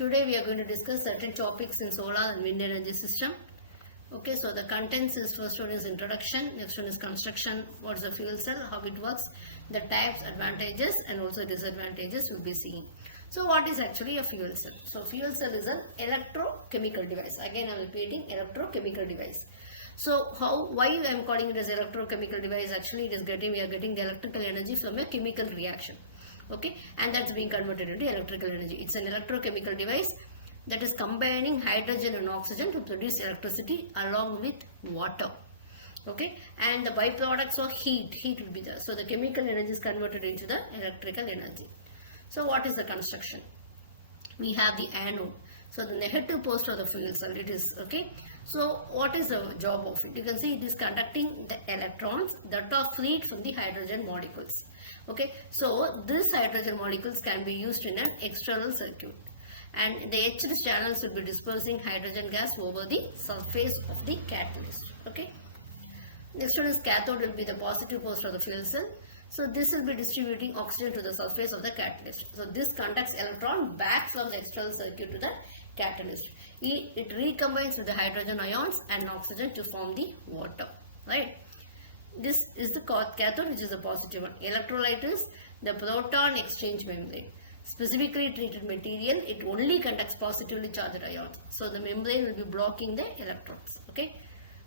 Today we are going to discuss certain topics in solar and wind energy system. Okay, so the contents is, first one is introduction, next one is construction, what is the fuel cell, how it works, the types, advantages and also disadvantages will be seen. So what is actually a fuel cell? So fuel cell is an electrochemical device. Again I am repeating, electrochemical device. So why I am calling it as electrochemical device? Actually we are getting the electrical energy from a chemical reaction. Okay, and that's being converted into electrical energy. It's an electrochemical device that is combining hydrogen and oxygen to produce electricity along with water. Okay, and the byproducts of heat will be there. So the chemical energy is converted into the electrical energy. So what is the construction? We have the anode. So the negative post of the fuel cell, it is okay. So what is the job of it? You can see it is conducting the electrons that are freed from the hydrogen molecules. Okay, so these hydrogen molecules can be used in an external circuit, and the etched channels will be dispersing hydrogen gas over the surface of the catalyst. Okay, next one is cathode, will be the positive post of the fuel cell. So this will be distributing oxygen to the surface of the catalyst. So this conducts electron back from the external circuit to the catalyst. It recombines with the hydrogen ions and oxygen to form the water. Right. This is the cathode, which is the positive one. Electrolyte is the proton exchange membrane. Specifically treated material, it only conducts positively charged ions. So the membrane will be blocking the electrons. Okay.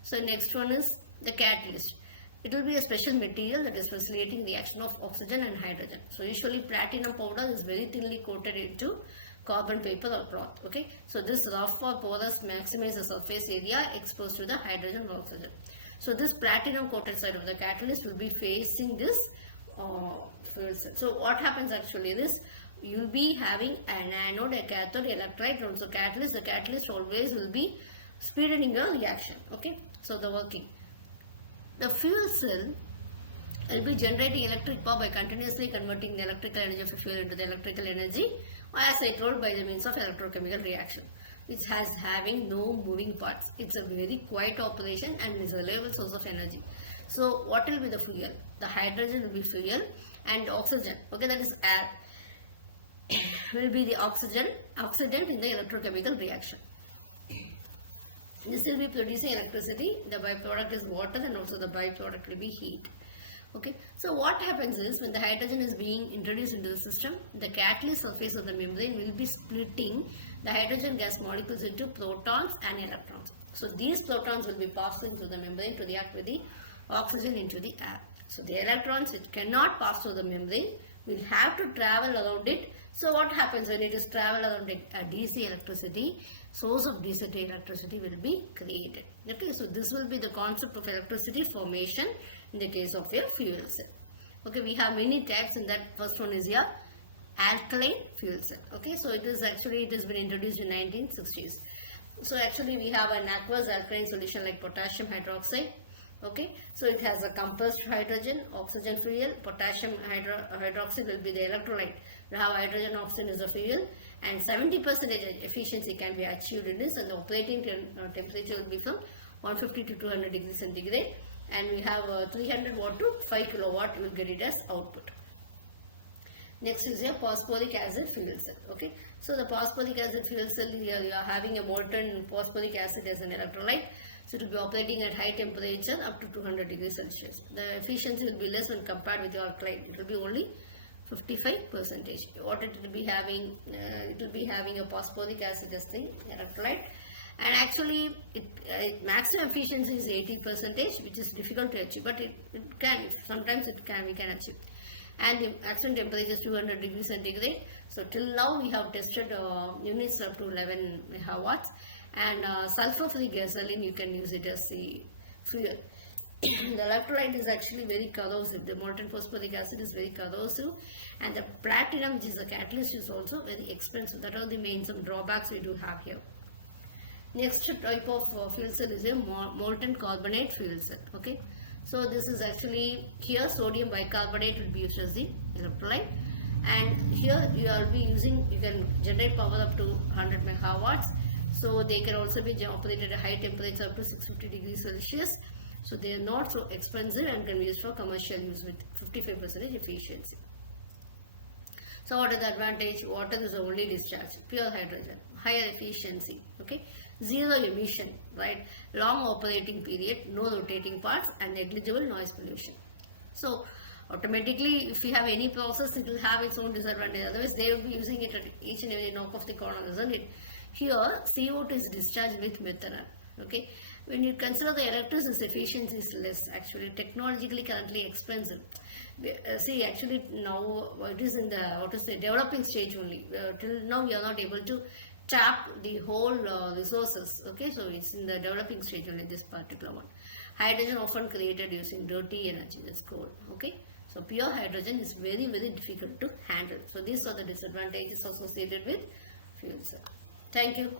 So next one is the catalyst. It will be a special material that is facilitating the action of oxygen and hydrogen. So usually platinum powder is very thinly coated into carbon paper or cloth. Okay. So this rough or porous maximizes the surface area exposed to the hydrogen or oxygen. So this platinum coated side of the catalyst will be facing this fuel cell. So what happens actually is you will be having an anode, a cathode, electrolyte and also catalyst. The catalyst always will be speeding a reaction. Okay. So the working. The fuel cell will be generating electric power by continuously converting the electrical energy of a fuel into the electrical energy, as I told, by the means of electrochemical reaction, which has having no moving parts. It's a very quiet operation and is a reliable source of energy. So what will be the fuel? The hydrogen will be fuel and oxygen, okay, that is air, will be the oxidant in the electrochemical reaction. This will be producing electricity. The byproduct is water and also the byproduct will be heat. Okay, so what happens is when the hydrogen is being introduced into the system, the catalyst surface of the membrane will be splitting the hydrogen gas molecules into protons and electrons. So these protons will be passing through the membrane to react with the oxygen into the air. So the electrons, which cannot pass through the membrane, will have to travel around it. So what happens when it is travel around it? A DC electricity, source of DC electricity will be created. Okay, so this will be the concept of electricity formation in the case of your fuel cell. Okay, we have many types in that. First one is your alkaline fuel cell. Okay, so it has been introduced in 1960s. So actually we have an aqueous alkaline solution like potassium hydroxide. Okay, so it has a compressed hydrogen, oxygen fuel, potassium hydroxide will be the electrolyte. We have hydrogen oxygen is the fuel, and 70% efficiency can be achieved in this, and the operating temperature will be from 150 to 200 degrees centigrade, and we have 300 watt to 5 kilowatt, you will get it as output. Next is your phosphoric acid fuel cell. Okay, so the phosphoric acid fuel cell, you are having a molten phosphoric acid as an electrolyte. So it will be operating at high temperature up to 200 degrees Celsius. The efficiency will be less when compared with your alkaline. It will be only 55%. What it will be having? It will be having a phosphoric acid as the electrolyte. And actually, maximum efficiency is 80%, which is difficult to achieve. But it can, sometimes we can achieve. And the maximum temperature is 200 degrees centigrade. So till now we have tested units up to 11 megawatts. And sulfur-free gasoline, you can use it as the fuel. The electrolyte is actually very corrosive. The molten phosphoric acid is very corrosive, and the platinum, which is the catalyst, is also very expensive. That are the main some drawbacks we do have here. Next type of fuel cell is a molten carbonate fuel cell. Okay, so this is actually here sodium bicarbonate will be used as the electrolyte, and here you can generate power up to 100 megawatts. So they can also be operated at high temperature up to 650 degrees Celsius. So they are not so expensive and can be used for commercial use with 55% efficiency. So So what is the advantage? Water is the only discharge, pure hydrogen, higher efficiency, okay, zero emission, right, long operating period, no rotating parts, and negligible noise pollution. So automatically, if you have any process, it will have its own disadvantage. Otherwise, they will be using it at each and every knock of the corner, isn't it? Here, CO2 is discharged with methanol. Okay, when you consider the electricity efficiency is less. Actually, technologically currently expensive. See, actually now it is in the developing stage only. Till now, we are not able to tap the whole resources. Okay, so it's in the developing stage only. This particular one. Hydrogen often created using dirty energy, that's coal. Okay, so pure hydrogen is very difficult to handle. So these are the disadvantages associated with fuel cell. Thank you.